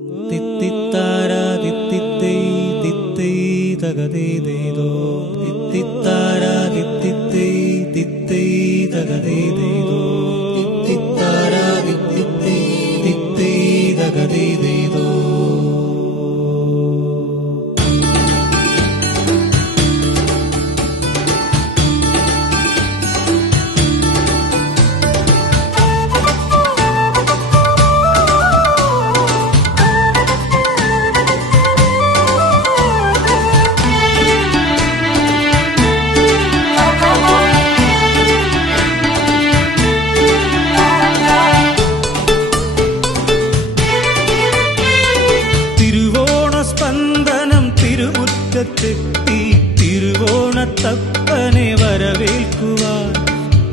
തിത്തിത്താരാ തിത്തിത്തൈ തിത്തൈ തകതേതേതോ തിത്തിത്താരാ തിത്തിത്തൈ തിത്തൈ തകതേതേതോ തിത്തിത്താരാ തിത്തിത്തൈ തിത്തൈ തകതേതേതോ. തിരുമുറ്റത്തെത്തി തിരുവോണത്തപ്പനെ വരവേൽക്കുവാൻ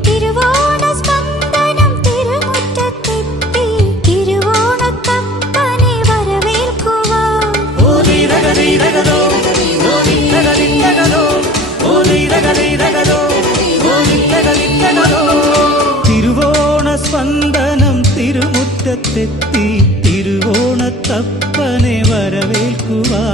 തിരുവോണസ്പന്ദനം തിരുമുറ്റത്തെത്തി തിരുവോണത്തപ്പനെ വരവേൽക്കുവാൻ. ഓ നീരകനീരകനോ ഓ നീരകനിരകനോ ഓ നീരകനീരകനോ ഓ നീരകനിരകനോ. തിരുവോണസ്പന്ദനം തിരുമുറ്റത്തെത്തി തിരുവോണത്തപ്പനെ വരവേൽക്കുവാൻ.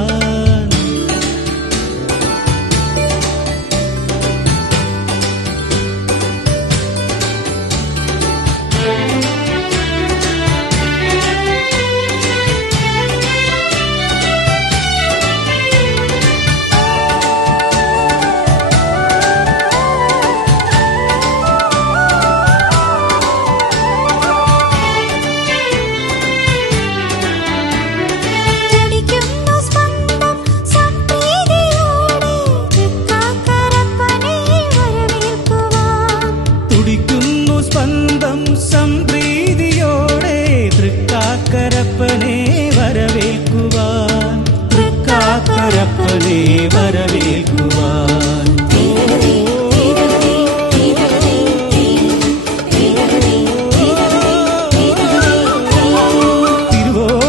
തുടിക്കുന്നു സ്പന്ദം സംപ്രീതിയോടെ തൃക്കാക്കരപ്പനെ വരവേൽക്കുവാൻ തൃക്കാക്കരപ്പനെ വരവേൽക്കുവാൻ.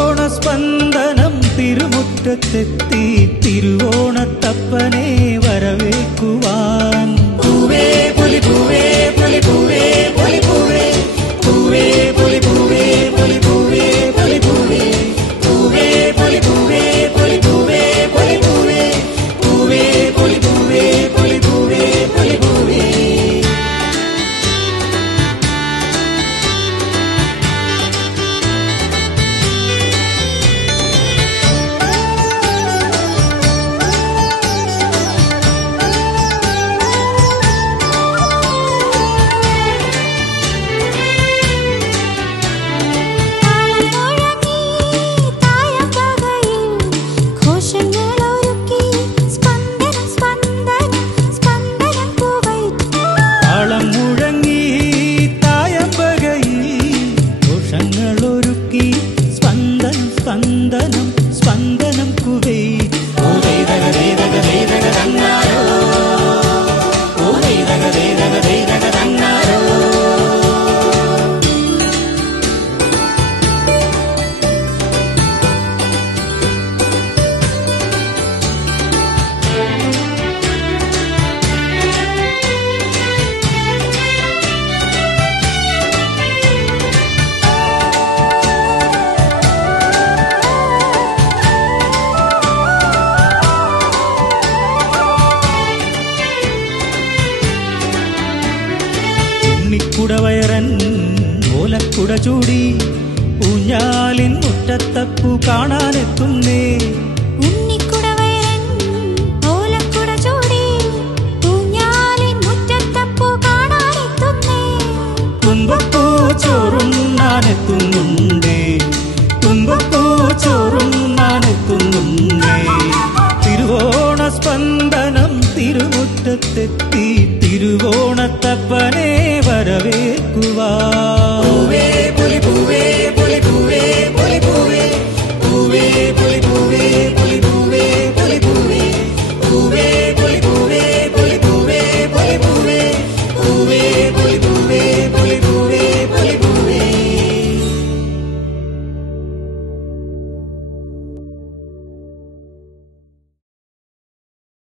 തിരുവോണസ്പന്ദനം തിരുമുറ്റത്തെത്തി തിരുവോണത്തപ്പനെ വരവേൽക്കുവാൻ. പൂവേ പൊലി പൂവേ പൊലി പൂവേ പൊലി പൂവേ പൂവേ പൊലി പൂവേ പൊലി പൂവേ പൊലി പൂവേ പൂവേ പൊലി പൂവേ പൊലി പൂവേ പൊലി പൂവേ പൂവേ പൊലി പൂവേ പൊലി പൂവേ പൊലി പൂവേ. സ്പന്ദനം സ്പന്ദനം കുവൈറ്റ്. ഓ ദൈദഗദൈദഗദൈദഗദങ്ങാരോ ഓ ദൈദഗദൈദഗദൈദഗദങ്ങാരോ. കുടവയറൻ ഓലക്കുട ചൂടി ഊഞ്ഞാലിൻ മുറ്റത്തപ്പു കാണാനെത്തുന്നേ. ഉണ്ണിക്കുടവയറൻ ഓലക്കുട ചൂടി ഊഞ്ഞാലിൻ മുറ്റത്തപ്പു കാണാനെത്തുന്നേ. തുമ്പപ്പൂ ചോറുണ്ണാനെത്തുന്നുണ്ടേ തുമ്പപ്പൂ ചോറുണ്ണാനെത്തുന്നുണ്ടേ. തിരുവോണസ്പന്ദനം തിരുമുറ്റത്തെത്തി തിരുവോണത്തപ്പനെ വരവേൽക്കുവാൻ.